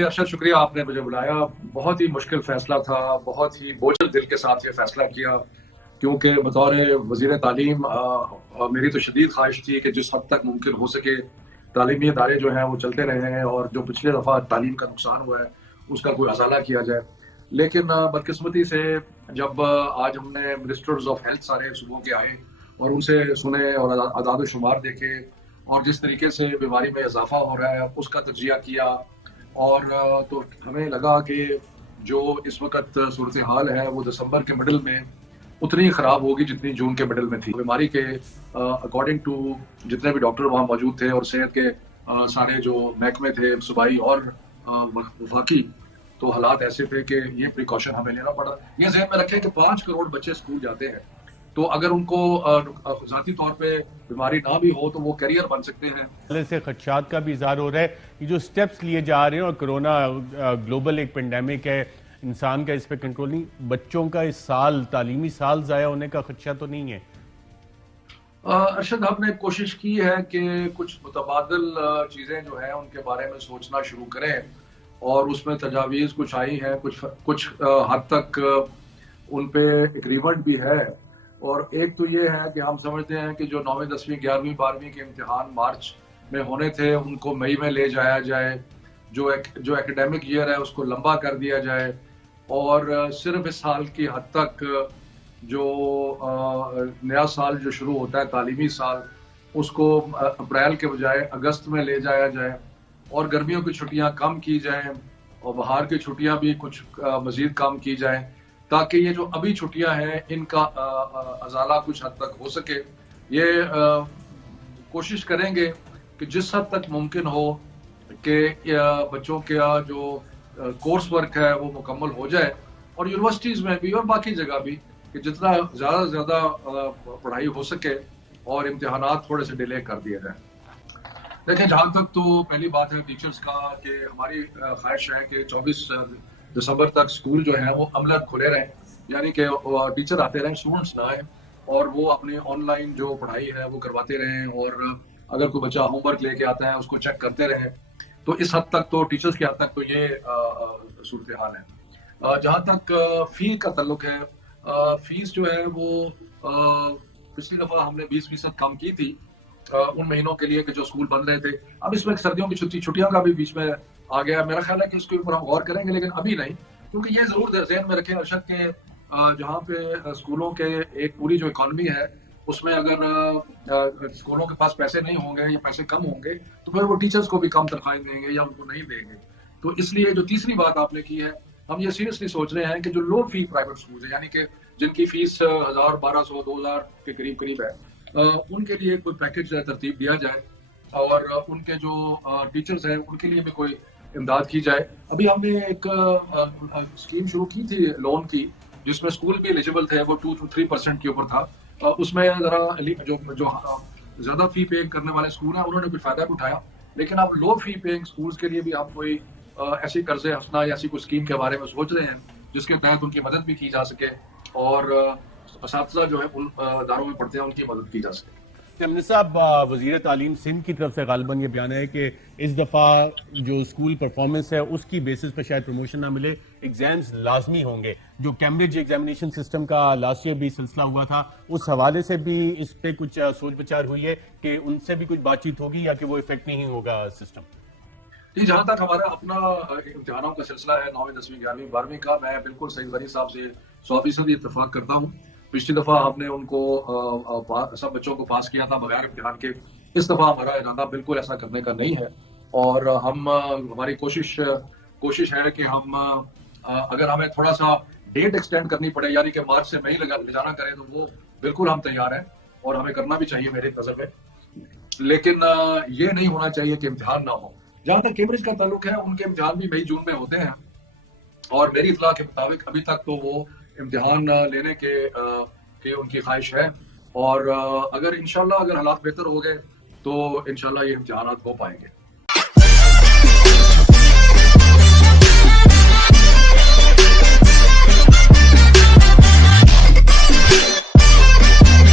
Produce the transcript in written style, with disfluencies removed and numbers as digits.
ارشد شکریہ آپ نے مجھے بلایا. بہت ہی مشکل فیصلہ تھا, بہت ہی بوجھل دل کے ساتھ یہ فیصلہ کیا, کیونکہ بطور وزیر تعلیم میری تو شدید خواہش تھی کہ جس حد تک ممکن ہو سکے تعلیمی ادارے جو ہیں وہ چلتے رہے ہیں, اور جو پچھلے دفعہ تعلیم کا نقصان ہوا ہے اس کا کوئی ازالہ کیا جائے. لیکن بدقسمتی سے جب آج ہم نے منسٹرز آف ہیلتھ سارے صوبوں کے آئے اور ان سے سنے اور اعداد و شمار دیکھے, اور جس طریقے سے بیماری میں اضافہ ہو رہا ہے اس کا تجزیہ کیا, اور تو ہمیں لگا کہ جو اس وقت صورتحال ہے وہ دسمبر کے مڈل میں اتنی خراب ہوگی جتنی جون کے مڈل میں تھی. بیماری کے اکارڈنگ ٹو جتنے بھی ڈاکٹر وہاں موجود تھے اور صحت کے سارے جو محکمے تھے صوبائی اور وفاقی, تو حالات ایسے تھے کہ یہ پریکاشن ہمیں لینا پڑا. یہ ذہن میں رکھیں کہ 5 کروڑ بچے اسکول جاتے ہیں, تو اگر ان کو ذاتی طور پہ بیماری نہ بھی ہو تو وہ کیریئر بن سکتے ہیں. سے خدشات کا بھی اظہار ہو رہا ہے کہ جو سٹیپس لیے جا رہے ہیں, اور کرونا گلوبل ایک پینڈیمک ہے, انسان کا اس پہ کنٹرول نہیں, بچوں کا اس سال تعلیمی سال ضائع ہونے کا خدشہ تو نہیں ہے؟ ارشد, ہم نے کوشش کی ہے کہ کچھ متبادل چیزیں جو ہیں ان کے بارے میں سوچنا شروع کریں, اور اس میں تجاویز کچھ آئی ہیں, کچھ حد تک ان پہ ایگریمنٹ بھی ہے. اور ایک تو یہ ہے کہ ہم سمجھتے ہیں کہ جو 9ویں 10ویں 11ویں 12ویں کے امتحان مارچ میں ہونے تھے ان کو مئی میں لے جایا جائے, جو ایکیڈیمک ایئر ہے اس کو لمبا کر دیا جائے, اور صرف اس سال کی حد تک جو نیا سال جو شروع ہوتا ہے تعلیمی سال اس کو اپریل کے بجائے اگست میں لے جایا جائے, اور گرمیوں کی چھٹیاں کم کی جائیں اور بہار کی چھٹیاں بھی کچھ مزید کم کی جائیں, تاکہ یہ جو ابھی چھٹیاں ہیں ان کا ازالہ کچھ حد تک ہو سکے. یہ کوشش کریں گے کہ جس حد تک ممکن ہو کہ بچوں کا جو کورس ورک ہے وہ مکمل ہو جائے, اور یونیورسٹیز میں بھی اور باقی جگہ بھی کہ جتنا زیادہ سے زیادہ پڑھائی ہو سکے اور امتحانات تھوڑے سے ڈیلے کر دیے جائیں. دیکھیں, جہاں تک تو پہلی بات ہے ٹیچرز کا کہ ہماری خواہش ہے کہ 24 دسمبر تک اسکول جو ہیں وہ عملاً کھلے رہیں, یعنی کہ ٹیچر آتے رہیں, اسٹوڈنٹس نہ آئیں, اور وہ اپنے آن لائن جو پڑھائی ہے وہ کرواتے رہیں, اور اگر کوئی بچہ ہوم ورک لے کے آتا ہے اس کو چیک کرتے رہیں. تو اس حد تک تو ٹیچرز کی حد تک تو یہ صورتحال ہے. جہاں تک فی کا تعلق ہے, فیس جو ہے وہ پچھلی دفعہ ہم نے 20% کم کی تھی ان مہینوں کے لیے کہ جو اسکول بند رہے تھے. اب اس میں سردیوں کی چھٹیاں کا بھی بیچ میں آ گیا. میرا خیال ہے کہ اس کے اوپر ہم غور کریں گے, لیکن ابھی نہیں, کیونکہ یہ ضرور ذہن میں رکھیں ارشد کہ جہاں پہ اسکولوں کے ایک پوری جو اکانومی ہے اس میں اگر اسکولوں کے پاس پیسے نہیں ہوں گے یا پیسے کم ہوں گے تو پھر وہ ٹیچرز کو بھی کم تنخواہیں دیں گے یا ان کو نہیں دیں گے. تو اس لیے جو تیسری بات آپ نے کی ہے, ہم یہ سیریسلی سوچ رہے ہیں کہ جو لو فی پرائیویٹ اسکول ہیں, یعنی کہ جن کی فیس 1000 1200 2000 کے قریب ہے, ان کے لیے کوئی پیکج ترتیب دیا جائے, اور ان کے جو ٹیچرز ہیں ان کے لیے بھی کوئی امداد کی جائے. ابھی ہم نے ایک اسکیم شروع کی تھی لون کی, جس میں اسکول بھی ایلیجیبل تھے, وہ 2 to 3% کے اوپر تھا. اس میں ذرا جو زیادہ فی پے کرنے والے اسکول ہیں انہوں نے کچھ فائدہ بھی اٹھایا, لیکن اب لو فی پیئنگ اسکولس کے لیے بھی ہم کوئی ایسی قرض حسنہ یا ایسی کوئی اسکیم کے بارے میں سوچ رہے ہیں جس کے تحت ان کی مدد بھی کی جا سکے, اور اساتذہ جو ہے ان اداروں میں پڑھتے ہیں ان کی مدد کی جا سکے. امن صاحب, وزیر تعلیم سندھ کی طرف سے غالباً یہ بیان ہے کہ اس دفعہ جو اسکول پرفارمنس ہے اس کی بیسس پہ شاید پروموشن نہ ملے, ایگزامز لازمی ہوں گے. جو کیمبرج ایگزامینیشن سسٹم کا لاسٹ ایئر بھی سلسلہ ہوا تھا, اس حوالے سے بھی اس پہ کچھ سوچ بچار ہوئی ہے کہ ان سے بھی کچھ بات چیت ہوگی یا کہ وہ افیکٹ نہیں ہوگا سسٹم؟ جی, جہاں تک ہمارا اپنا امتحانوں کا سلسلہ ہے 9ویں 10ویں 11ویں 12ویں کا, میں بالکل سعید وری صاحب سے 100% اتفاق کرتا ہوں. پچھلی دفعہ ہم نے ان کو سب بچوں کو پاس کیا تھا بغیر امتحان کے. اس دفعہ ہمارا ارادہ بالکل ایسا کرنے کا نہیں ہے, اور ہماری کوشش ہے کہ ہم اگر ہمیں تھوڑا سا ڈیٹ ایکسٹینڈ کرنی پڑے, یعنی کہ مارچ سے مئی لے جانا کرے, تو وہ بالکل ہم تیار ہیں اور ہمیں کرنا بھی چاہیے میرے نظر میں. لیکن یہ نہیں ہونا چاہیے کہ امتحان نہ ہو. جہاں تک کیمبرج کا تعلق ہے, ان کے امتحان بھی مئی جون میں ہوتے ہیں, اور میری اطلاع کے مطابق ابھی تک تو وہ امتحان لینے کے ان کی خواہش ہے, اور اگر انشاءاللہ اگر حالات بہتر ہو گئے تو انشاءاللہ یہ امتحانات ہو پائیں گے.